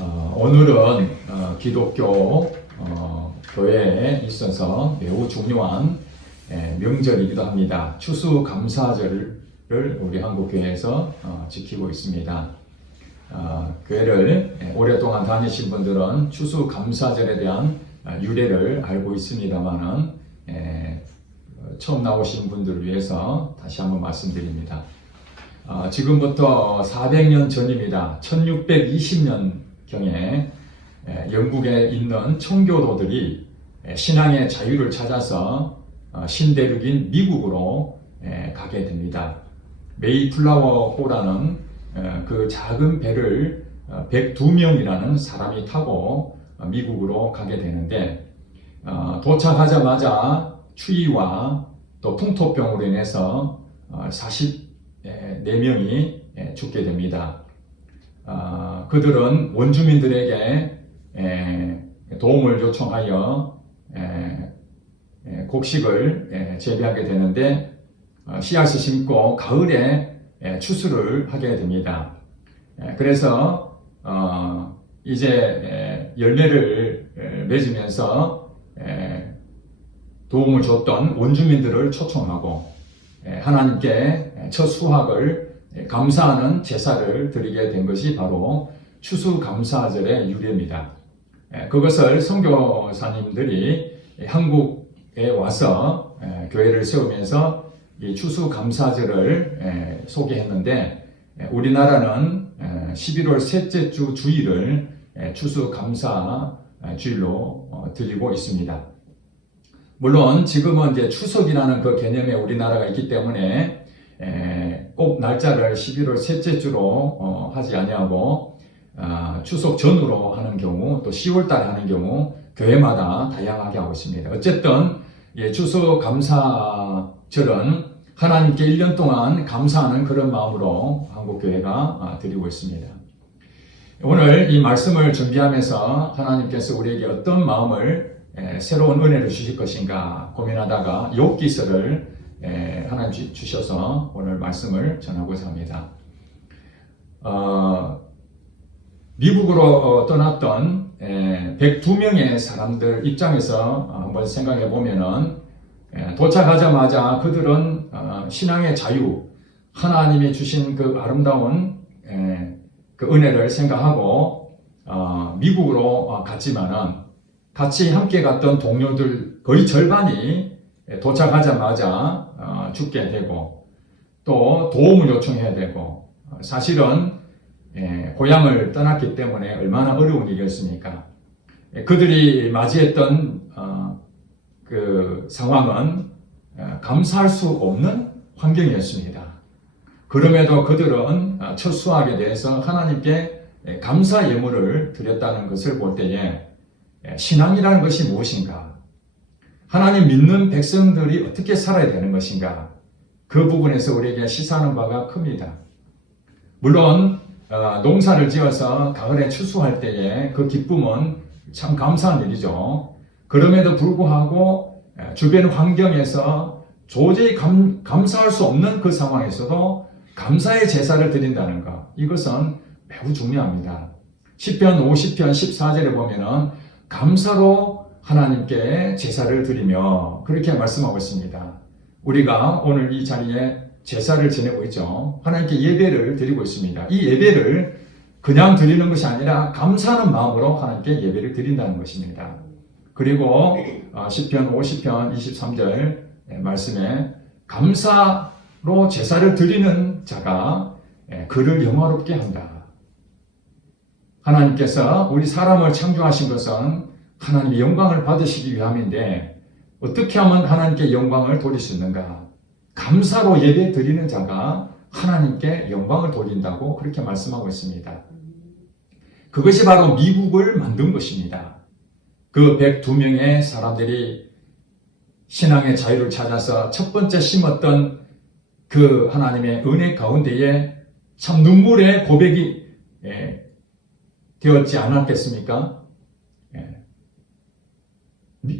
오늘은 기독교 교회에 있어서 매우 중요한 명절이기도 합니다. 추수감사절을 우리 한국교회에서 지키고 있습니다. 교회를 오랫동안 다니신 분들은 추수감사절에 대한 유래를 알고 있습니다만은 처음 나오신 분들을 위해서 다시 한번 말씀드립니다. 지금부터 400년 전입니다. 1620년경에 영국에 있는 청교도들이 신앙의 자유를 찾아서 신대륙인 미국으로 가게 됩니다. 메이플라워 호라는 그 작은 배를 102명이라는 사람이 타고 미국으로 가게 되는데, 도착하자마자 추위와 또 풍토병으로 인해서 44명이 죽게 됩니다. 그들은 원주민들에게 도움을 요청하여 곡식을 재배하게 되는데, 씨앗을 심고 가을에 추수를 하게 됩니다. 그래서 이제 열매를 맺으면서 도움을 줬던 원주민들을 초청하고 하나님께 첫 수확을 감사하는 제사를 드리게 된 것이 바로 추수감사절의 유래입니다. 그것을 선교사님들이 한국에 와서 교회를 세우면서 이 추수감사절을 소개했는데, 우리나라는 11월 셋째 주 주일을 추수감사주일로 드리고 있습니다. 물론 지금은 이제 추석이라는 그 개념에 우리나라가 있기 때문에 꼭 날짜를 11월 셋째 주로 하지 아니하고 추석 전후로 하는 경우, 또 10월 달에 하는 경우 교회마다 다양하게 하고 있습니다. 어쨌든 추수감사절은 하나님께 1년 동안 감사하는 그런 마음으로 한국교회가 드리고 있습니다. 오늘 이 말씀을 준비하면서 하나님께서 우리에게 어떤 마음을 새로운 은혜를 주실 것인가 고민하다가 욥기서를 하나님 주셔서 오늘 말씀을 전하고자 합니다. 미국으로 떠났던 102명의 사람들 입장에서 한번 생각해 보면은, 도착하자마자 그들은 신앙의 자유, 하나님이 주신 그 아름다운 그 은혜를 생각하고 미국으로 갔지만은, 같이 함께 갔던 동료들 거의 절반이 도착하자마자 죽게 되고, 또 도움을 요청해야 되고, 사실은 고향을 떠났기 때문에 얼마나 어려운 일이었습니까? 그들이 맞이했던 그 상황은 감사할 수 없는 환경이었습니다. 그럼에도 그들은 첫 수확에 대해서 하나님께 감사 예물을 드렸다는 것을 볼 때에, 신앙이라는 것이 무엇인가? 하나님 믿는 백성들이 어떻게 살아야 되는 것인가? 그 부분에서 우리에게 시사하는 바가 큽니다. 물론 농사를 지어서 가을에 추수할 때에 그 기쁨은 참 감사한 일이죠. 그럼에도 불구하고 주변 환경에서 도저히 감사할 수 없는 그 상황에서도 감사의 제사를 드린다는 것, 이것은 매우 중요합니다. 시편 50편 14절에 보면은 감사로 하나님께 제사를 드리며 그렇게 말씀하고 있습니다. 우리가 오늘 이 자리에 제사를 지내고 있죠. 하나님께 예배를 드리고 있습니다. 이 예배를 그냥 드리는 것이 아니라 감사하는 마음으로 하나님께 예배를 드린다는 것입니다. 그리고 시편 50편 23절 말씀에 감사로 제사를 드리는 자가 그를 영화롭게 한다. 하나님께서 우리 사람을 창조하신 것은 하나님의 영광을 받으시기 위함인데, 어떻게 하면 하나님께 영광을 돌릴 수 있는가? 감사로 예배 드리는 자가 하나님께 영광을 돌린다고 그렇게 말씀하고 있습니다. 그것이 바로 미국을 만든 것입니다. 그 102명의 사람들이 신앙의 자유를 찾아서 첫 번째 심었던 그 하나님의 은혜 가운데에 참 눈물의 고백이 되었지 않았겠습니까?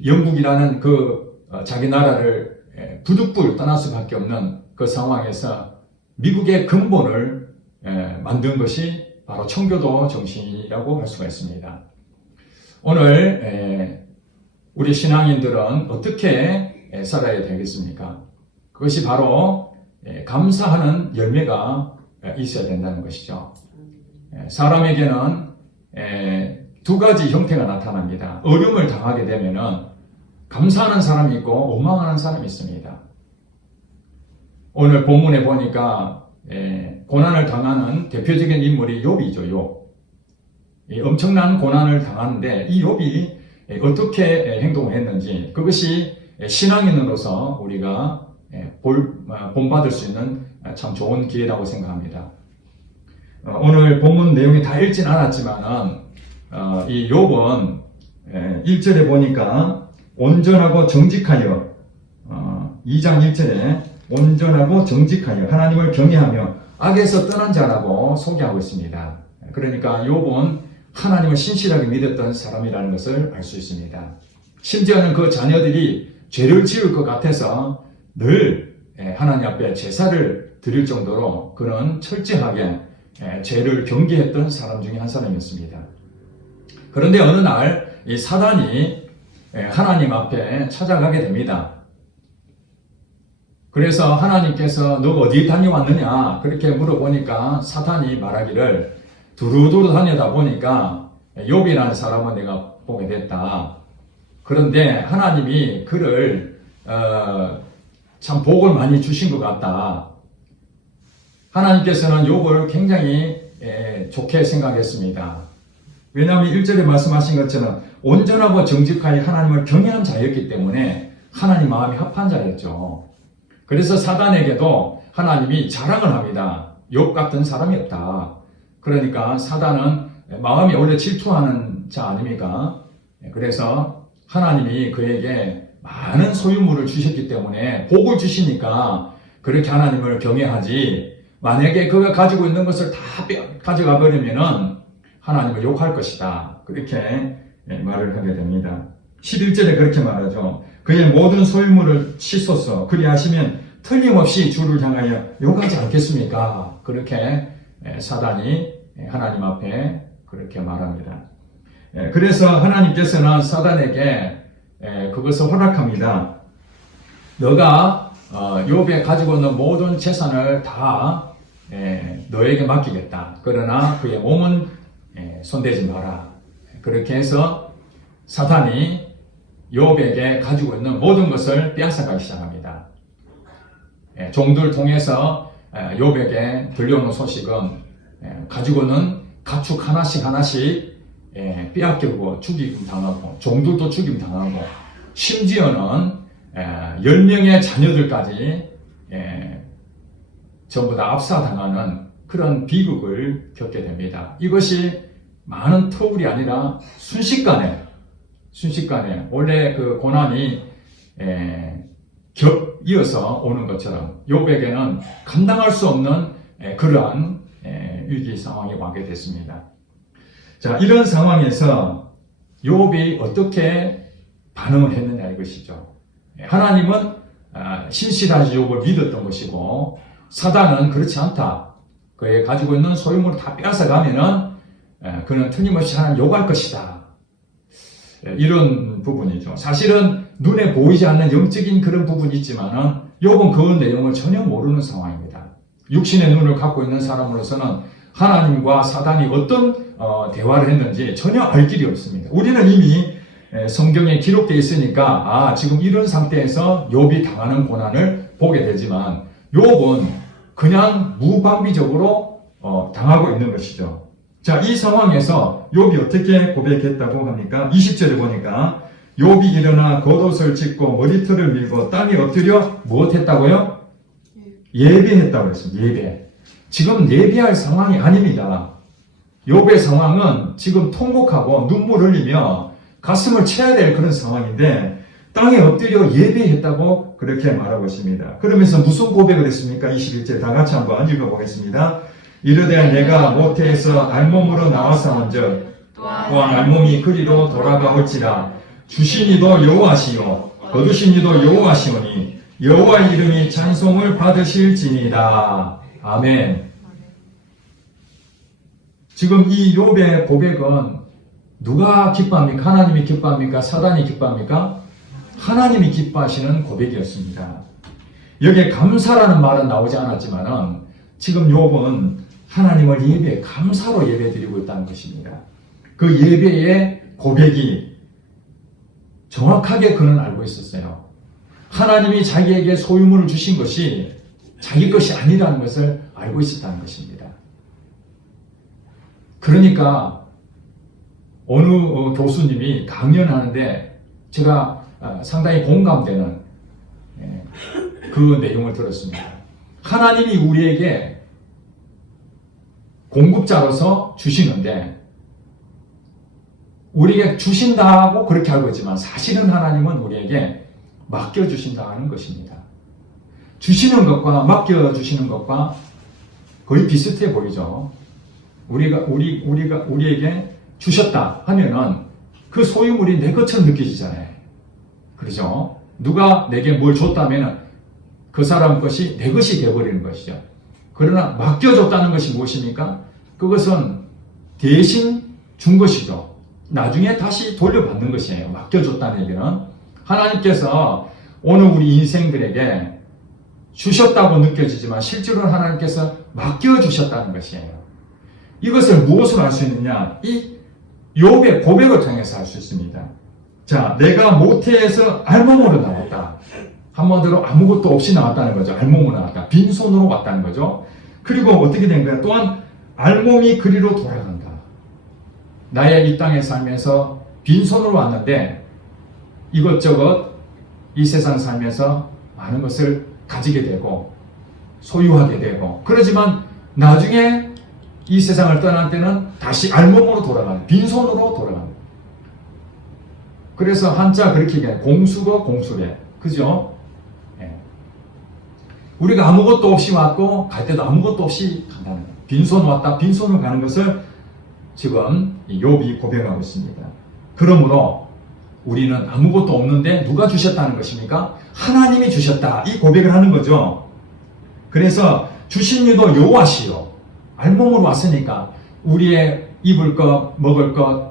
영국이라는 그 자기 나라를 부득불 떠날 수밖에 없는 그 상황에서 미국의 근본을 만든 것이 바로 청교도 정신이라고 할 수가 있습니다. 오늘 우리 신앙인들은 어떻게 살아야 되겠습니까? 그것이 바로 감사하는 열매가 있어야 된다는 것이죠. 사람에게는 두 가지 형태가 나타납니다. 어려움을 당하게 되면은 감사하는 사람이 있고 원망하는 사람이 있습니다. 오늘 본문에 보니까 고난을 당하는 대표적인 인물이 욥이죠. 욥. 엄청난 고난을 당하는데 이 욥이 어떻게 행동을 했는지 그것이 신앙인으로서 우리가 본받을 수 있는 참 좋은 기회라고 생각합니다. 오늘 본문 내용이 다 읽진 않았지만은 이 욥은 1절에 보니까 온전하고 정직하여 2장 1절에 온전하고 정직하여 하나님을 경외하며 악에서 떠난 자라고 소개하고 있습니다. 그러니까 욥은 하나님을 신실하게 믿었던 사람이라는 것을 알 수 있습니다. 심지어는 그 자녀들이 죄를 지을 것 같아서 늘 하나님 앞에 제사를 드릴 정도로 그런 철저하게 죄를 경계했던 사람 중에 한 사람이었습니다. 그런데 어느 날 이 사단이 하나님 앞에 찾아가게 됩니다. 그래서 하나님께서 너 어디 다녀왔느냐 그렇게 물어보니까 사탄이 말하기를 두루두루 다니다 보니까 욥이라는 사람은 내가 보게 됐다. 그런데 하나님이 그를 참 복을 많이 주신 것 같다. 하나님께서는 욥을 굉장히 좋게 생각했습니다. 왜냐하면 1절에 말씀하신 것처럼 온전하고 정직하게 하나님을 경외한 자였기 때문에 하나님 마음이 합한 자였죠. 그래서 사단에게도 하나님이 자랑을 합니다. 욥 같은 사람이 없다. 그러니까 사단은 마음이 원래 질투하는 자 아닙니까? 그래서 하나님이 그에게 많은 소유물을 주셨기 때문에 복을 주시니까 그렇게 하나님을 경외하지, 만약에 그가 가지고 있는 것을 다 가져가 버리면은 하나님을 욕할 것이다. 그렇게 말을 하게 됩니다. 11절에 그렇게 말하죠. 그의 모든 소유물을 씻소서. 그리하시면 틀림없이 주를 향하여 욕하지 않겠습니까? 그렇게 사단이 하나님 앞에 그렇게 말합니다. 그래서 하나님께서는 사단에게 그것을 허락합니다. 너가 욥에 가지고 있는 모든 재산을 다 너에게 맡기겠다. 그러나 그의 몸은 손대지 마라. 그렇게 해서 사탄이 욥에게 가지고 있는 모든 것을 빼앗아가기 시작합니다. 종들 통해서 욥에게 들려오는 소식은 가지고 있는 가축 하나씩 빼앗기고 죽임 당하고 종들도 죽임 당하고 심지어는 10명의 자녀들까지 전부 다 압사당하는 그런 비극을 겪게 됩니다. 이것이 많은 터울이 아니라 순식간에 원래 그 고난이 이어서 오는 것처럼 욥에게는 감당할 수 없는 그러한 위기 상황이 와게 됐습니다. 자, 이런 상황에서 욥이 어떻게 반응을 했느냐 이것이죠. 하나님은 신실하지 욥을 믿었던 것이고 사단은 그렇지 않다. 그의 가지고 있는 소유물을 다 빼앗아가면은 그는 틀림없이 하나님 욕할 것이다. 이런 부분이죠. 사실은 눈에 보이지 않는 영적인 그런 부분이 있지만은 욥은 그 내용을 전혀 모르는 상황입니다. 육신의 눈을 갖고 있는 사람으로서는 하나님과 사단이 어떤 대화를 했는지 전혀 알 길이 없습니다. 우리는 이미 성경에 기록되어 있으니까 지금 이런 상태에서 욥이 당하는 고난을 보게 되지만 욥은 그냥 무방비적으로 당하고 있는 것이죠. 자, 이 상황에서 욥이 어떻게 고백했다고 합니까? 20절에 보니까 욥이 일어나 겉옷을 찢고 머리털을 밀고 땅에 엎드려 무엇했다고요? 예배했다고 했습니다. 예배. 지금 예배할 상황이 아닙니다. 욥의 상황은 지금 통곡하고 눈물 흘리며 가슴을 쳐야 될 그런 상황인데 땅에 엎드려 예배했다고 그렇게 말하고 있습니다. 그러면서 무슨 고백을 했습니까? 21절 다 같이 한번 읽어보겠습니다. 이르되 내가 모태에서 알몸으로 나와서온즉 또한 알몸이 그리로 돌아가올지라 주신 이도 여호와시요 거두신 이도 여호와시오니 여호와의 이름이 찬송을 받으실지니라. 아멘. 지금 이 욥의 고백은 누가 기뻐합니까? 하나님이 기뻐합니까? 사단이 기뻐합니까? 하나님이 기뻐하시는 고백이었습니다. 여기에 감사라는 말은 나오지 않았지만은 지금 욥은 하나님을 예배, 감사로 예배드리고 있다는 것입니다. 그 예배의 고백이 정확하게 그는 알고 있었어요. 하나님이 자기에게 소유물을 주신 것이 자기 것이 아니라는 것을 알고 있었다는 것입니다. 그러니까 어느 교수님이 강연하는데 제가 상당히 공감되는 그 내용을 들었습니다. 하나님이 우리에게 공급자로서 주시는데 우리에게 주신다고 그렇게 알고 있지만 사실은 하나님은 우리에게 맡겨주신다는 것입니다. 주시는 것과 맡겨주시는 것과 거의 비슷해 보이죠. 우리에게 주셨다 하면은 그 소유물이 내 것처럼 느껴지잖아요. 그렇죠? 누가 내게 뭘 줬다면은 그 사람 것이 내 것이 되어버리는 것이죠. 그러나 맡겨줬다는 것이 무엇입니까? 그것은 대신 준 것이죠. 나중에 다시 돌려받는 것이에요. 맡겨줬다는 얘기는. 하나님께서 오늘 우리 인생들에게 주셨다고 느껴지지만 실제로는 하나님께서 맡겨주셨다는 것이에요. 이것을 무엇으로 알 수 있느냐? 이 욥의 고백을 통해서 알 수 있습니다. 자, 내가 모태에서 알몸으로 나왔다. 한마디로 아무것도 없이 나왔다는 거죠. 알몸으로 나왔다. 빈손으로 왔다는 거죠. 그리고 어떻게 된 거야? 또한 알몸이 그리로 돌아간다. 나의 이 땅에 살면서 빈손으로 왔는데 이것저것 이 세상 살면서 많은 것을 가지게 되고 소유하게 되고 그러지만 나중에 이 세상을 떠날 때는 다시 알몸으로 돌아가는 빈손으로 돌아가는 그래서 한자 그렇게 얘기해요. 공수거 공수배. 그죠? 네. 우리가 아무것도 없이 왔고 갈 때도 아무것도 없이 간다는 거예요. 빈손 왔다 빈손으로 가는 것을 지금 욥이 고백하고 있습니다. 그러므로 우리는 아무것도 없는데 누가 주셨다는 것입니까? 하나님이 주셨다. 이 고백을 하는 거죠. 그래서 주신 이도 여호와시요. 알몸으로 왔으니까 우리의 입을 것, 먹을 것,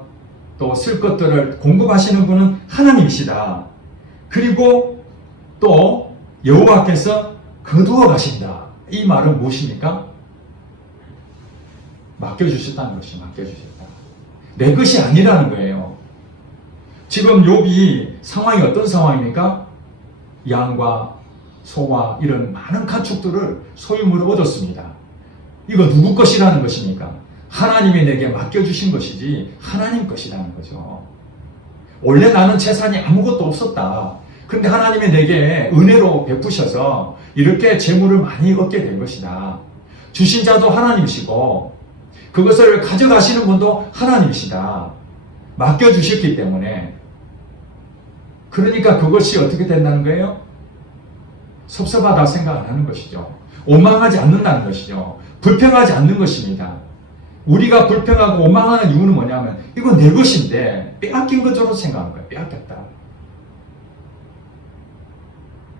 또 쓸 것들을 공급하시는 분은 하나님이시다. 그리고 또 여호와께서 거두어 가신다. 이 말은 무엇입니까? 맡겨주셨다는 것이 맡겨주셨다. 내 것이 아니라는 거예요. 지금 욥이 상황이 어떤 상황입니까? 양과 소와 이런 많은 가축들을 소유물을 얻었습니다. 이거 누구 것이라는 것입니까? 하나님이 내게 맡겨주신 것이지 하나님 것이라는 거죠. 원래 나는 재산이 아무것도 없었다. 그런데 하나님이 내게 은혜로 베푸셔서 이렇게 재물을 많이 얻게 된 것이다. 주신 자도 하나님이시고 그것을 가져가시는 분도 하나님이시다. 맡겨주셨기 때문에 그러니까 그것이 어떻게 된다는 거예요? 섭섭하다 생각 안 하는 것이죠. 원망하지 않는다는 것이죠. 불평하지 않는 것입니다. 우리가 불평하고 원망하는 이유는 뭐냐면 이건 내 것인데 빼앗긴 것으로 생각하는 거예요. 빼앗겼다.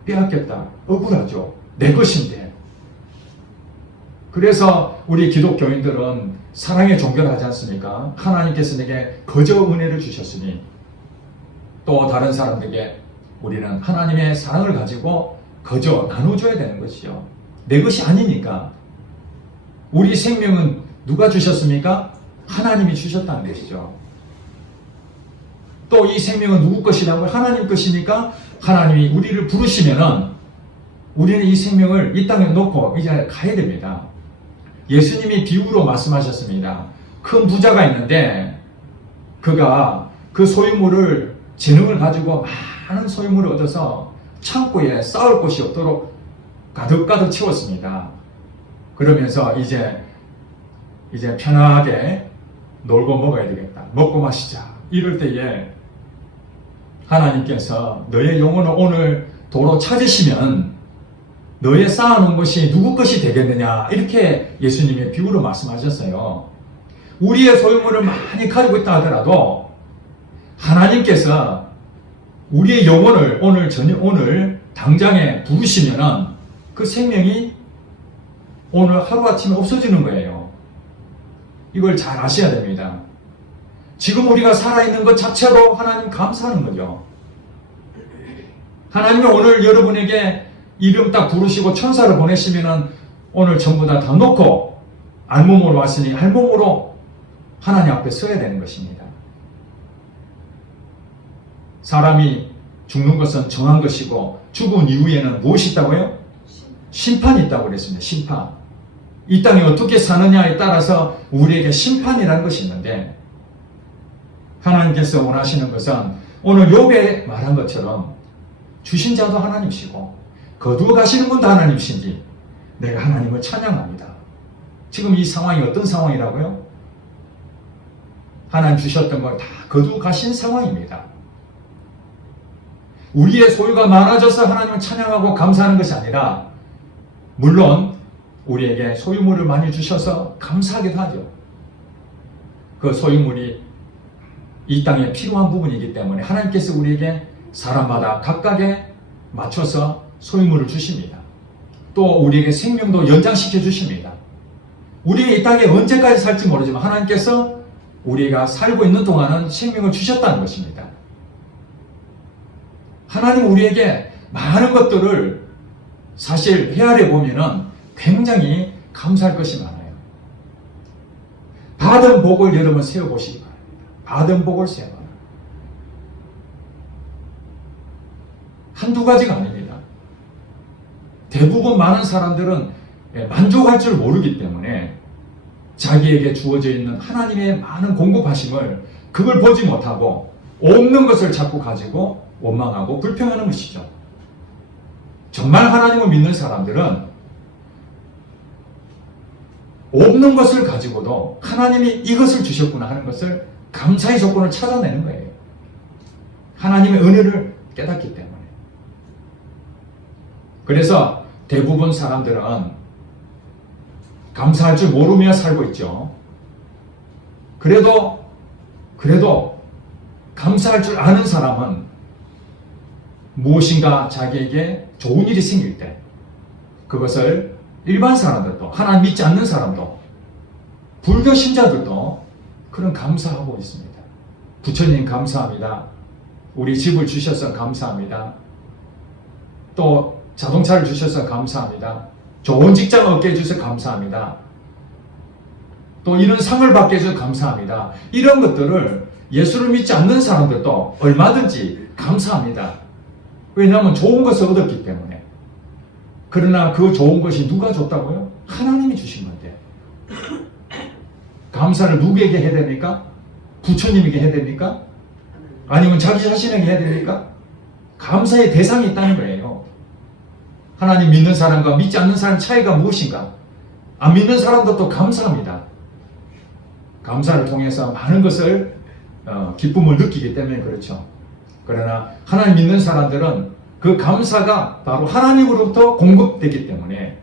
빼앗겼다. 억울하죠. 내 것인데. 그래서 우리 기독교인들은 사랑의 종교를 하지 않습니까? 하나님께서 내게 거저 은혜를 주셨으니 또 다른 사람들에게 우리는 하나님의 사랑을 가지고 거저 나눠줘야 되는 것이죠. 내 것이 아니니까. 우리 생명은 누가 주셨습니까? 하나님이 주셨다는 것이죠. 또 이 생명은 누구 것이라고? 하나님 것이니까 하나님이 우리를 부르시면은 우리는 이 생명을 이 땅에 놓고 이제 가야 됩니다. 예수님이 비유로 말씀하셨습니다. 큰 부자가 있는데 그가 그 소유물을 재능을 가지고 많은 소유물을 얻어서 창고에 쌓을 곳이 없도록 가득가득 채웠습니다. 그러면서 이제 편하게 놀고 먹어야 되겠다. 먹고 마시자. 이럴 때에 하나님께서 너의 영혼을 오늘 도로 찾으시면 너의 쌓아놓은 것이 누구 것이 되겠느냐. 이렇게 예수님의 비유로 말씀하셨어요. 우리의 소유물을 많이 가지고 있다 하더라도 하나님께서 우리의 영혼을 오늘 당장에 부르시면은 그 생명이 오늘 하루아침에 없어지는 거예요. 이걸 잘 아셔야 됩니다. 지금 우리가 살아있는 것 자체로 하나님 감사하는 거죠. 하나님이 오늘 여러분에게 이름 딱 부르시고 천사를 보내시면은 오늘 전부 다 놓고 알몸으로 왔으니 알몸으로 하나님 앞에 서야 되는 것입니다. 사람이 죽는 것은 정한 것이고 죽은 이후에는 무엇이 있다고요? 심판이 있다고 그랬습니다. 심판. 이 땅에 어떻게 사느냐에 따라서 우리에게 심판이라는 것이 있는데 하나님께서 원하시는 것은 오늘 욥에 말한 것처럼 주신 자도 하나님이시고 거두어 가시는 분도 하나님이신지 내가 하나님을 찬양합니다. 지금 이 상황이 어떤 상황이라고요? 하나님 주셨던 걸 다 거두어 가신 상황입니다. 우리의 소유가 많아져서 하나님을 찬양하고 감사하는 것이 아니라 물론 우리에게 소유물을 많이 주셔서 감사하기도 하죠. 그 소유물이 이 땅에 필요한 부분이기 때문에 하나님께서 우리에게 사람마다 각각에 맞춰서 소유물을 주십니다. 또 우리에게 생명도 연장시켜 주십니다. 우리가 이 땅에 언제까지 살지 모르지만 하나님께서 우리가 살고 있는 동안은 생명을 주셨다는 것입니다. 하나님 우리에게 많은 것들을 사실 헤아려 보면은 굉장히 감사할 것이 많아요. 받은 복을 여러분 세어보시기 바랍니다. 받은 복을 세어봐라. 한두 가지가 아닙니다. 대부분 많은 사람들은 만족할 줄 모르기 때문에 자기에게 주어져 있는 하나님의 많은 공급하심을 그걸 보지 못하고 없는 것을 자꾸 가지고 원망하고 불평하는 것이죠. 정말 하나님을 믿는 사람들은 없는 것을 가지고도 하나님이 이것을 주셨구나 하는 것을 감사의 조건을 찾아내는 거예요. 하나님의 은혜를 깨닫기 때문에. 그래서 대부분 사람들은 감사할 줄 모르며 살고 있죠. 그래도 감사할 줄 아는 사람은 무엇인가 자기에게 좋은 일이 생길 때 그것을 일반 사람들도 하나님 믿지 않는 사람도 불교 신자들도 그런 감사하고 있습니다. 부처님 감사합니다. 우리 집을 주셔서 감사합니다. 또 자동차를 주셔서 감사합니다. 좋은 직장을 얻게 해주셔서 감사합니다. 또 이런 상을 받게 해주셔서 감사합니다. 이런 것들을 예수를 믿지 않는 사람들도 얼마든지 감사합니다. 왜냐하면 좋은 것을 얻었기 때문에. 그러나 그 좋은 것이 누가 줬다고요? 하나님이 주신 건데. 감사를 누구에게 해야 됩니까? 부처님에게 해야 됩니까? 아니면 자기 자신에게 해야 됩니까? 감사의 대상이 있다는 거예요. 하나님 믿는 사람과 믿지 않는 사람 차이가 무엇인가? 안 믿는 사람도 감사합니다. 감사를 통해서 많은 것을 기쁨을 느끼기 때문에 그렇죠. 그러나 하나님 믿는 사람들은 그 감사가 바로 하나님으로부터 공급되기 때문에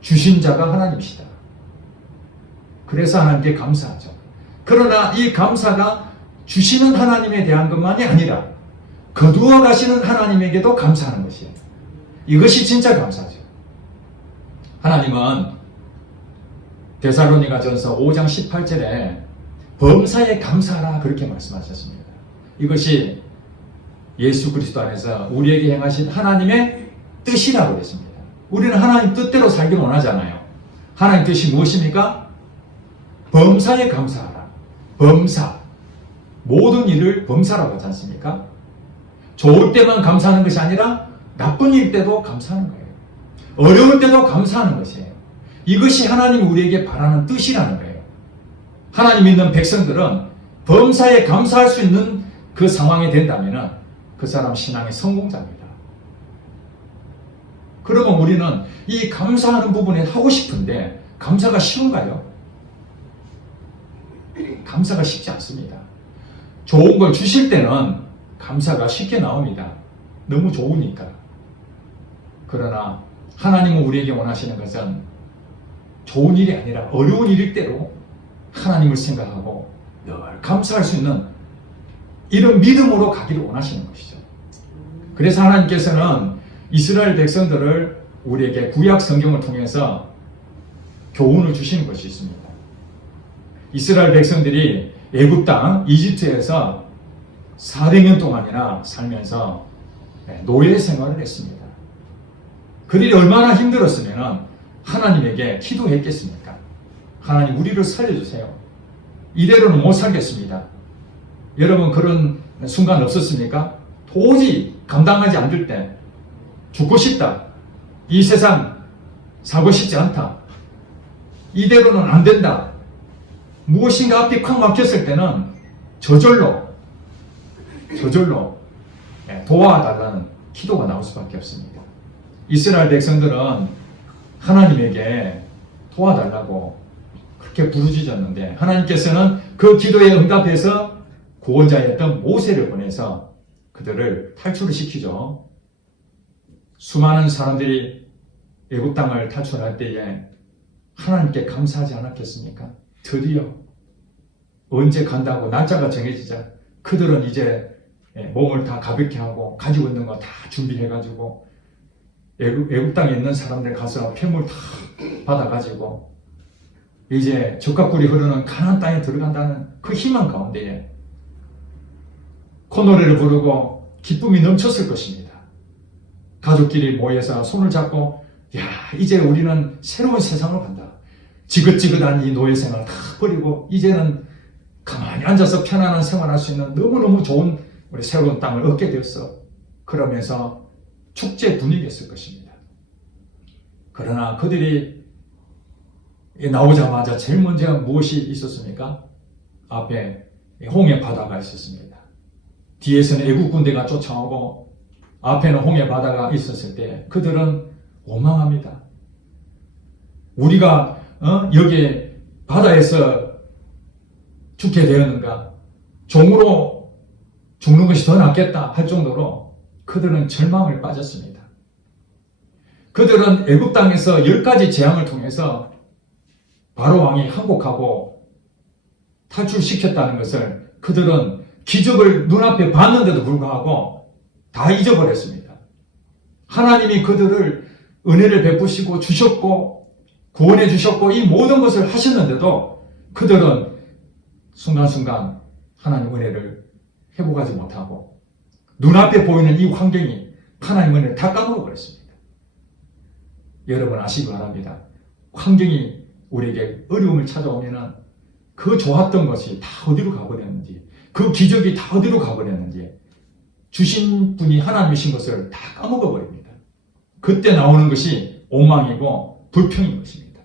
주신 자가 하나님이시다. 그래서 하나님께 감사하죠. 그러나 이 감사가 주시는 하나님에 대한 것만이 아니라 거두어 가시는 하나님에게도 감사하는 것이에요. 이것이 진짜 감사죠. 하나님은 데살로니가전서 5장 18절에 범사에 감사하라 그렇게 말씀하셨습니다. 이것이 예수 그리스도 안에서 우리에게 행하신 하나님의 뜻이라고 했습니다. 우리는 하나님 뜻대로 살기를 원하잖아요. 하나님 뜻이 무엇입니까? 범사에 감사하라. 범사. 모든 일을 범사라고 하지 않습니까? 좋을 때만 감사하는 것이 아니라 나쁜 일 때도 감사하는 거예요. 어려울 때도 감사하는 것이에요. 이것이 하나님이 우리에게 바라는 뜻이라는 거예요. 하나님 믿는 백성들은 범사에 감사할 수 있는 그 상황이 된다면 그 사람 신앙의 성공자입니다. 그러면 우리는 이 감사하는 부분에 하고 싶은데 감사가 쉬운가요? 감사가 쉽지 않습니다. 좋은 걸 주실 때는 감사가 쉽게 나옵니다. 너무 좋으니까. 그러나 하나님은 우리에게 원하시는 것은 좋은 일이 아니라 어려운 일일 때로 하나님을 생각하고 늘 감사할 수 있는 이런 믿음으로 가기를 원하시는 것이죠. 그래서 하나님께서는 이스라엘 백성들을 우리에게 구약 성경을 통해서 교훈을 주시는 것이 있습니다. 이스라엘 백성들이 애굽 땅 이집트에서 400년 동안이나 살면서 노예 생활을 했습니다. 그들이 얼마나 힘들었으면 하나님에게 기도했겠습니까? 하나님 우리를 살려주세요. 이대로는 못 살겠습니다. 여러분 그런 순간 없었습니까? 도저히 감당하지 않을 때 죽고 싶다. 이 세상 살고 싶지 않다. 이대로는 안 된다. 무엇인가 앞이 콱 막혔을 때는 저절로 도와달라는 기도가 나올 수밖에 없습니다. 이스라엘 백성들은 하나님에게 도와달라고 그렇게 부르짖었는데 하나님께서는 그 기도에 응답해서 구원자였던 모세를 보내서 그들을 탈출을 시키죠. 수많은 사람들이 애굽 땅을 탈출할 때에 하나님께 감사하지 않았겠습니까? 드디어 언제 간다고 날짜가 정해지자 그들은 이제 몸을 다 가볍게 하고 가지고 있는 거 다 준비해가지고 애굽 땅에 있는 사람들 가서 폐물 다 받아가지고 이제 젖과 꿀이 흐르는 가나안 땅에 들어간다는 그 희망 가운데에 콧노래를 부르고 기쁨이 넘쳤을 것입니다. 가족끼리 모여서 손을 잡고 야 이제 우리는 새로운 세상을 간다. 지긋지긋한 이 노예 생활을 다 버리고 이제는 가만히 앉아서 편안한 생활할 수 있는 너무너무 좋은 우리 새로운 땅을 얻게 되었어. 그러면서 축제 분위기였을 것입니다. 그러나 그들이 나오자마자 제일 먼저 무엇이 있었습니까? 앞에 홍해 바다가 있었습니다. 뒤에서는 애국 군대가 쫓아오고 앞에는 홍해 바다가 있었을 때 그들은 원망합니다. 우리가 여기 바다에서 죽게 되었는가? 종으로 죽는 것이 더 낫겠다 할 정도로 그들은 절망을 빠졌습니다. 그들은 애굽 땅에서 10가지 재앙을 통해서 바로 왕이 항복하고 탈출시켰다는 것을 그들은 기적을 눈앞에 봤는데도 불구하고 다 잊어버렸습니다. 하나님이 그들을 은혜를 베푸시고 주셨고 구원해 주셨고 이 모든 것을 하셨는데도 그들은 순간순간 하나님 은혜를 회복하지 못하고 눈앞에 보이는 이 환경이 하나님 은혜를 다 까먹어버렸습니다. 여러분 아시기 바랍니다. 환경이 우리에게 어려움을 찾아오면 그 좋았던 것이 다 어디로 가버렸는지 그 기적이 다 어디로 가버렸는지 주신 분이 하나님이신 것을 다 까먹어버립니다. 그때 나오는 것이 원망이고 불평인 것입니다.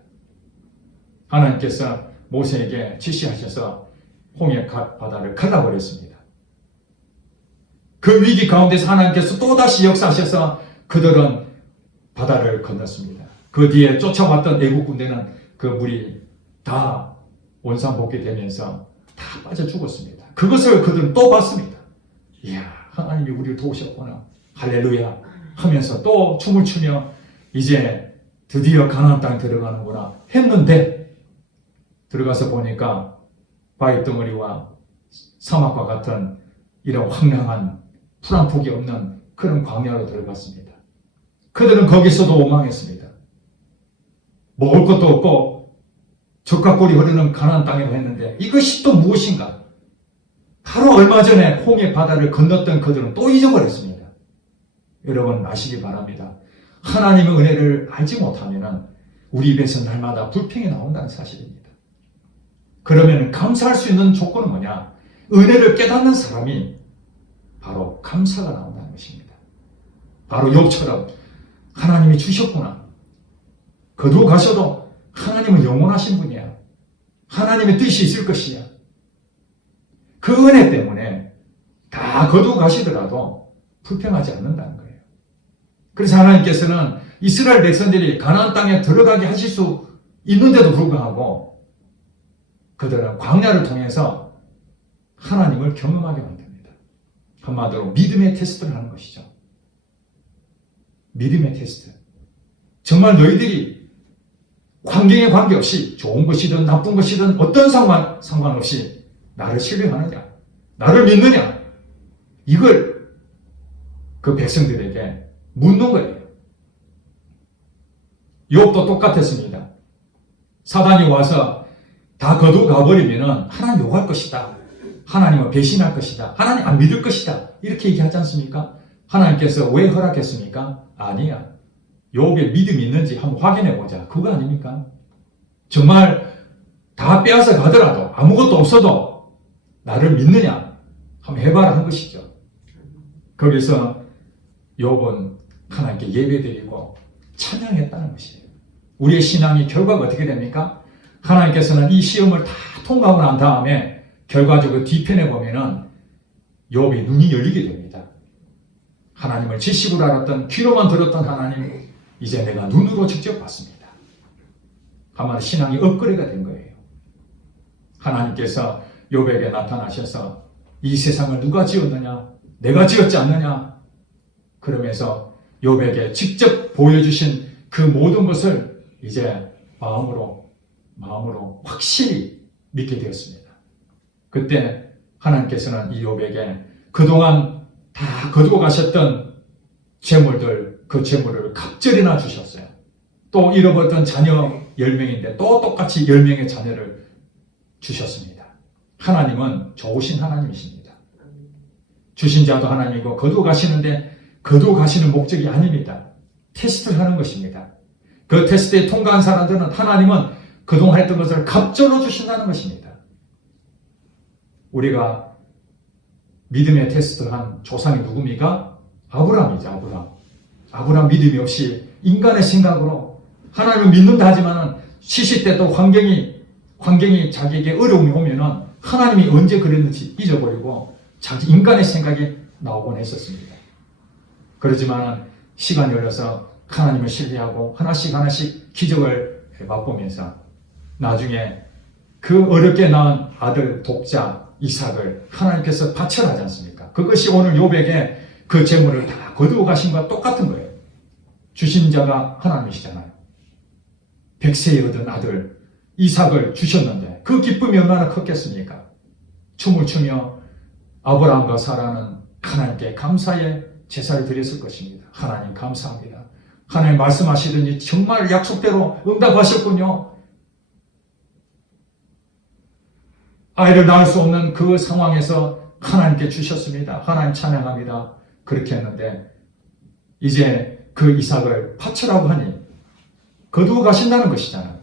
하나님께서 모세에게 지시하셔서 홍해 바다를 갈라버렸습니다. 그 위기 가운데서 하나님께서 또다시 역사하셔서 그들은 바다를 건넜습니다. 그 뒤에 쫓아왔던 애국 군대는 그 물이 다 원상복귀되면서 다 빠져 죽었습니다. 그것을 그들은 또 봤습니다. 이야, 하나님이 우리를 도우셨구나. 할렐루야 하면서 또 춤을 추며 이제 드디어 가나안 땅에 들어가는구나 했는데 들어가서 보니까 바위 덩어리와 사막과 같은 이런 황량한 풀 한 폭이 없는 그런 광야로 들어갔습니다. 그들은 거기서도 원망했습니다. 먹을 것도 없고 젖과 꿀이 흐르는 가나안 땅이라고 했는데 이것이 또 무엇인가? 바로 얼마 전에 홍해 바다를 건넜던 그들은 또 잊어버렸습니다. 여러분 아시기 바랍니다. 하나님의 은혜를 알지 못하면 우리 입에서 날마다 불평이 나온다는 사실입니다. 그러면 감사할 수 있는 조건은 뭐냐? 은혜를 깨닫는 사람이 바로 감사가 나온다는 것입니다. 바로 욥처럼 하나님이 주셨구나. 거두어 가셔도 하나님은 영원하신 분이야. 하나님의 뜻이 있을 것이야. 그 은혜 때문에 다 거두어 가시더라도 불평하지 않는다는 거예요. 그래서 하나님께서는 이스라엘 백성들이 가나안 땅에 들어가게 하실 수 있는데도 불구하고 그들은 광야를 통해서 하나님을 경험하게 만듭니다. 한마디로 믿음의 테스트를 하는 것이죠. 믿음의 테스트. 정말 너희들이 환경에 관계없이 좋은 것이든 나쁜 것이든 어떤 상관없이 나를 신뢰하느냐, 나를 믿느냐, 이걸 그 백성들에게 묻는 거예요. 욥도 똑같았습니다. 사단이 와서 다 거두가 버리면은 하나님 욕할 것이다. 하나님을 배신할 것이다. 하나님 안 믿을 것이다. 이렇게 얘기하지 않습니까? 하나님께서 왜 허락했습니까? 아니야. 욥의 믿음이 있는지 한번 확인해 보자. 그거 아닙니까? 정말 다 빼앗아 가더라도 아무것도 없어도 나를 믿느냐? 한번 해봐라 한 것이죠. 거기서 욥은 하나님께 예배드리고 찬양했다는 것이에요. 우리의 신앙이 결과가 어떻게 됩니까? 하나님께서는 이 시험을 다 통과하고 난 다음에 결과적으로 뒤편에 보면은 욥이 눈이 열리게 됩니다. 하나님을 지식으로 알았던 귀로만 들었던 하나님 이제 내가 눈으로 직접 봤습니다. 한마디 신앙이 업그레이드가 된 거예요. 하나님께서 욥에게 나타나셔서 이 세상을 누가 지었느냐? 내가 지었지 않느냐? 그러면서 욥에게 직접 보여주신 그 모든 것을 이제 마음으로 확실히 믿게 되었습니다. 그때 하나님께서는 이 욥에게 그동안 다 거두고 가셨던 재물들, 그 재물을 갑절이나 주셨어요. 또 잃어버렸던 자녀 10명인데 또 똑같이 10명의 자녀를 주셨습니다. 하나님은 좋으신 하나님이십니다. 주신 자도 하나님이고 거두고 가시는데 거두고 가시는 목적이 아닙니다. 테스트를 하는 것입니다. 그 테스트에 통과한 사람들은 하나님은 그동안 했던 것을 갑절로 주신다는 것입니다. 우리가 믿음의 테스트를 한 조상이 누굽니까? 아브라함이죠. 아브라함 믿음이 없이 인간의 생각으로 하나님을 믿는다 하지만은 시시때도 환경이 자기에게 어려움이 오면은 하나님이 언제 그랬는지 잊어버리고 자기 인간의 생각이 나오곤 했었습니다. 그렇지만은 시간이 흘러서 하나님을 신뢰하고 하나씩 기적을 맛보면서 나중에 그 어렵게 낳은 아들 독자 이삭을 하나님께서 바쳐하지 않습니까? 그것이 오늘 욥에게 그 재물을 다 거두어 가신 것과 똑같은 거예요. 주신 자가 하나님이시잖아요. 100세에 얻은 아들 이삭을 주셨는데 그 기쁨이 얼마나 컸겠습니까? 춤을 추며 아브라함과 사라는 하나님께 감사의 제사를 드렸을 것입니다. 하나님 감사합니다. 하나님 말씀하시더니 정말 약속대로 응답하셨군요. 아이를 낳을 수 없는 그 상황에서 하나님께 주셨습니다. 하나님 찬양합니다. 그렇게 했는데 이제 그 이삭을 바치라고 하니 거두어 가신다는 것이잖아요.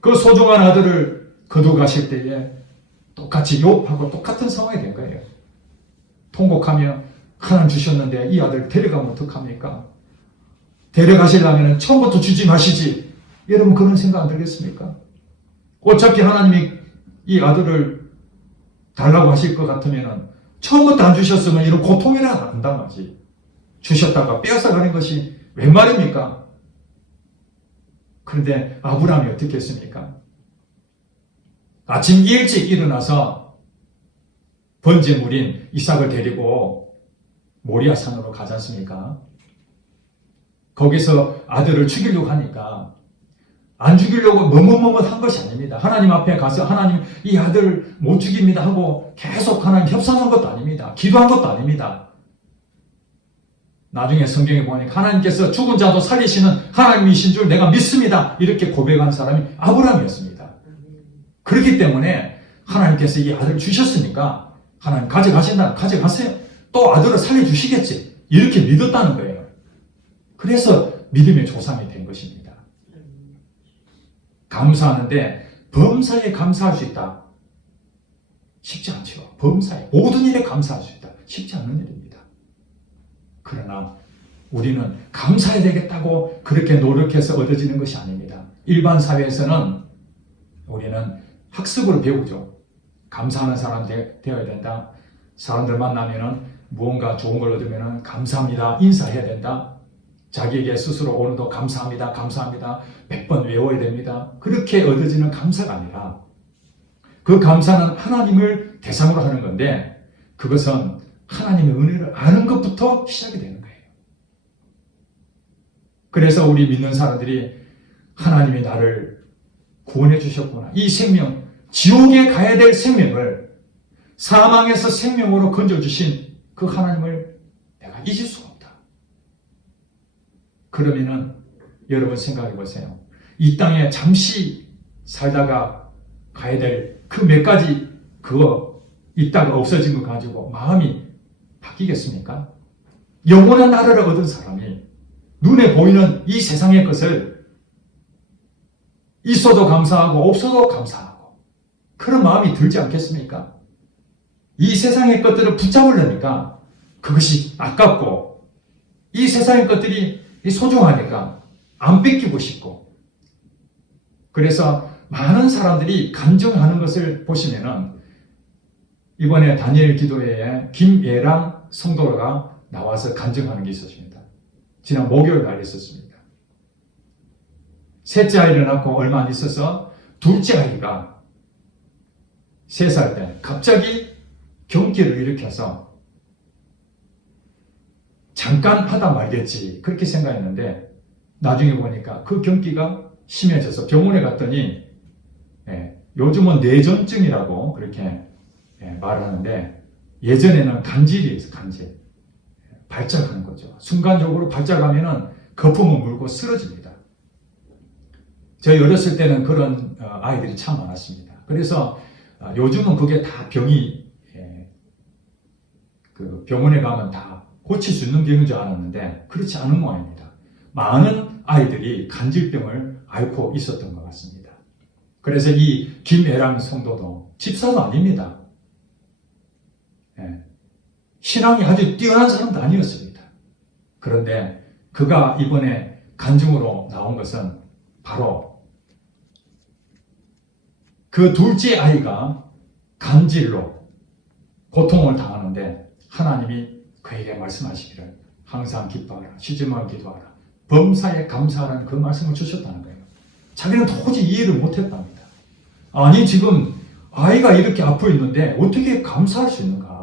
그 소중한 아들을 거두어 가실 때에 똑같이 욥하고 똑같은 상황이 된 거예요. 통곡하며 하나님 주셨는데 이 아들 데려가면 어떡합니까? 데려가시려면 처음부터 주지 마시지. 여러분 그런 생각 안 들겠습니까? 어차피 하나님이 이 아들을 달라고 하실 것 같으면 처음부터 안 주셨으면 이런 고통이나 안 당하지. 주셨다가 빼앗아가는 것이 웬 말입니까? 그런데 아브라함이 어떻게 했습니까? 아침 일찍 일어나서 번제물인 이삭을 데리고 모리아 산으로 가지 않습니까? 거기서 아들을 죽이려고 하니까 안 죽이려고 머뭇한 것이 아닙니다. 하나님 앞에 가서 하나님 이 아들 못 죽입니다 하고 계속 하나님 협상한 것도 아닙니다. 기도한 것도 아닙니다. 나중에 성경에 보니까 하나님께서 죽은 자도 살리시는 하나님이신 줄 내가 믿습니다. 이렇게 고백한 사람이 아브라함이었습니다. 그렇기 때문에 하나님께서 이 아들을 주셨으니까 하나님 가져가세요. 또 아들을 살려주시겠지. 이렇게 믿었다는 거예요. 그래서 믿음의 조상이 된 것입니다. 감사하는데 범사에 감사할 수 있다. 쉽지 않죠. 범사에 모든 일에 감사할 수 있다. 쉽지 않은 일입니다. 그러나 우리는 감사해야 되겠다고 그렇게 노력해서 얻어지는 것이 아닙니다. 일반 사회에서는 우리는 학습으로 배우죠. 감사하는 사람 되어야 된다. 사람들 만나면은 무언가 좋은 걸 얻으면은 감사합니다. 인사해야 된다. 자기에게 스스로 오늘도 감사합니다. 100번 외워야 됩니다. 그렇게 얻어지는 감사가 아니라 그 감사는 하나님을 대상으로 하는 건데 그것은 하나님의 은혜를 아는 것부터 시작이 되는 거예요. 그래서 우리 믿는 사람들이 하나님이 나를 구원해 주셨구나. 이 생명, 지옥에 가야 될 생명을 사망에서 생명으로 건져주신 그 하나님을 내가 잊을 수가 없다. 그러면은 여러분 생각해 보세요. 이 땅에 잠시 살다가 가야 될 그 몇 가지 그거 있다가 없어진 거 가지고 마음이 바뀌겠습니까? 영원한 나라를 얻은 사람이 눈에 보이는 이 세상의 것을 있어도 감사하고 없어도 감사하고 그런 마음이 들지 않겠습니까? 이 세상의 것들을 붙잡으려니까 그것이 아깝고 이 세상의 것들이 소중하니까 안 뺏기고 싶고 그래서 많은 사람들이 간증하는 것을 보시면은 이번에 다니엘 기도회에 김예랑 성도가 나와서 간증하는 게 있었습니다. 지난 목요일 날 있었습니다. 셋째 아이를 낳고 얼마 안 있어서 둘째 아이가 3살 때 갑자기 경기를 일으켜서 잠깐 하다 말겠지 그렇게 생각했는데 나중에 보니까 그 경기가 심해져서 병원에 갔더니 요즘은 뇌전증이라고 그렇게 말하는데 예전에는 간질이었어요. 간질. 발작하는 거죠. 순간적으로 발작하면은 거품을 물고 쓰러집니다. 저희 어렸을 때는 그런 아이들이 참 많았습니다. 그래서 요즘은 그게 다 병이 그 병원에 가면 다 고칠 수 있는 병인 줄 알았는데 그렇지 않은 모양입니다. 많은 아이들이 간질병을 앓고 있었던 것 같습니다. 그래서 이 김애랑 성도도 집사도 아닙니다. 신앙이 아주 뛰어난 사람도 아니었습니다. 그런데 그가 이번에 간증으로 나온 것은 바로 그 둘째 아이가 간질로 고통을 당하는데 하나님이 그에게 말씀하시기를 항상 기뻐하라, 쉬지 말고 기도하라, 범사에 감사하라는 그 말씀을 주셨다는 거예요. 자기는 도저히 이해를 못했답니다. 아니 지금 아이가 이렇게 아프 있는데 어떻게 감사할 수 있는가?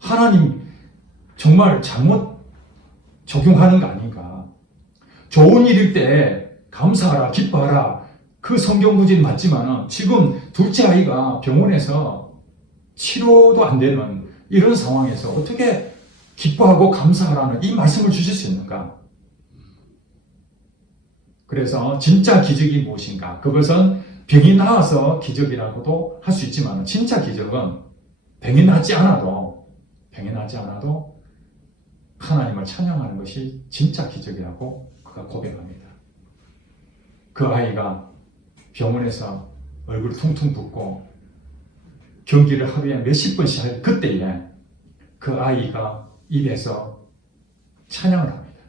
하나님 정말 잘못 적용하는 거 아닌가? 좋은 일일 때 감사하라, 기뻐하라 그 성경 구절이 맞지만 지금 둘째 아이가 병원에서 치료도 안 되는 이런 상황에서 어떻게 기뻐하고 감사하라는 이 말씀을 주실 수 있는가? 그래서 진짜 기적이 무엇인가? 그것은 병이 나아서 기적이라고도 할 수 있지만 진짜 기적은 병이 나지 않아도 하나님을 찬양하는 것이 진짜 기적이라고 그가 고백합니다. 그 아이가 병원에서 얼굴 퉁퉁 붓고 경기를 하루에 몇십 번씩 할 그때에 그 아이가 입에서 찬양을 합니다.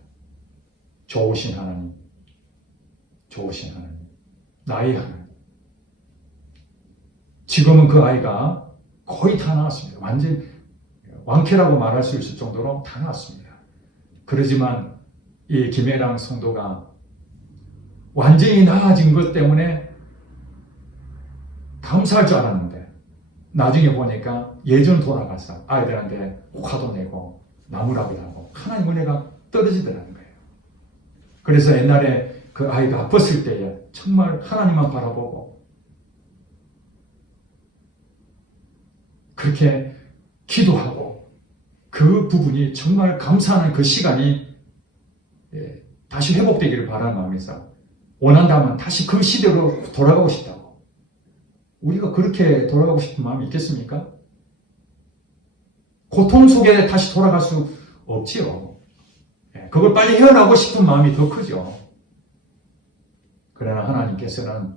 좋으신 하나님, 좋으신 하나님, 나의 하나님. 지금은 그 아이가 거의 다 나았습니다. 완전 완쾌라고 말할 수 있을 정도로 다 나았습니다. 그러지만 이 김혜랑 성도가 완전히 나아진 것 때문에 감사할 줄 알았는데 나중에 보니까 예전 돌아가서 아이들한테 화도 내고 나무라고 하고 하나님 은혜가 떨어지더라는 거예요. 그래서 옛날에 그 아이가 아팠을 때에 정말 하나님만 바라보고 그렇게 기도하고 그 부분이 정말 감사하는 그 시간이 다시 회복되기를 바라는 마음에서 원한다면 다시 그 시대로 돌아가고 싶다고. 우리가 그렇게 돌아가고 싶은 마음이 있겠습니까? 고통 속에 다시 돌아갈 수 없지요. 그걸 빨리 헤어나고 싶은 마음이 더 크죠. 그러나 하나님께서는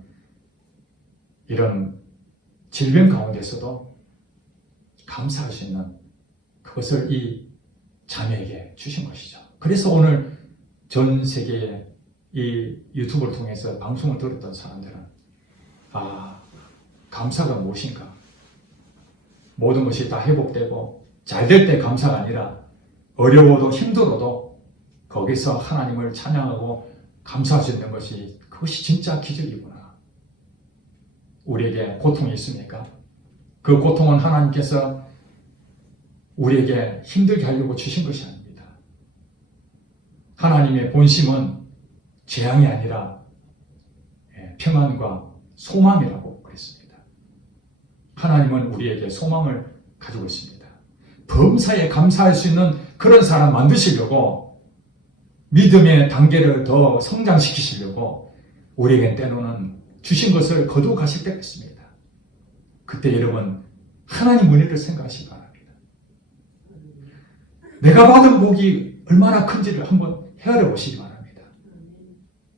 이런 질병 가운데서도 감사할 수 있는 그것을 이 자매에게 주신 것이죠. 그래서 오늘 전 세계에 이 유튜브를 통해서 방송을 들었던 사람들은 감사가 무엇인가? 모든 것이 다 회복되고 잘 될 때 감사가 아니라 어려워도 힘들어도 거기서 하나님을 찬양하고 감사할 수 있는 것이 그것이 진짜 기적이구나. 우리에게 고통이 있습니까? 그 고통은 하나님께서 우리에게 힘들게 하려고 주신 것이 아닙니다. 하나님의 본심은 재앙이 아니라 평안과 소망이라고 그랬습니다. 하나님은 우리에게 소망을 가지고 있습니다. 범사에 감사할 수 있는 그런 사람 만드시려고 믿음의 단계를 더 성장시키시려고 우리에게 때로는 주신 것을 거두어 가실 때가 있습니다. 그때 여러분 하나님 은혜를 생각하시기 바랍니다. 내가 받은 복이 얼마나 큰지를 한번 헤아려 보시기 바랍니다.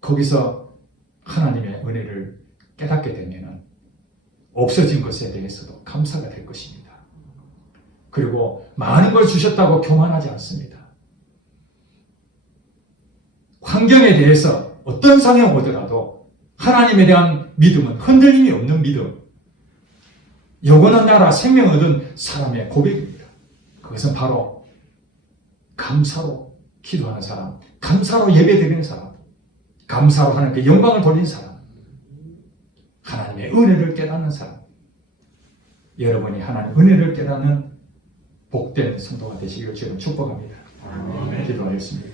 거기서 하나님의 은혜를 깨닫게 되면 없어진 것에 대해서도 감사가 될 것입니다. 그리고 많은 걸 주셨다고 교만하지 않습니다. 환경에 대해서 어떤 상황이 오더라도 하나님에 대한 믿음은 흔들림이 없는 믿음, 영원한 나라 생명 얻은 사람의 고백입니다. 그것은 바로 감사로 기도하는 사람, 감사로 예배드리는 사람, 감사로 하나님께 영광을 돌리는 사람, 하나님의 은혜를 깨닫는 사람. 여러분이 하나님 은혜를 깨닫는 복된 성도가 되시기를 주님 축복합니다. 기도하겠습니다.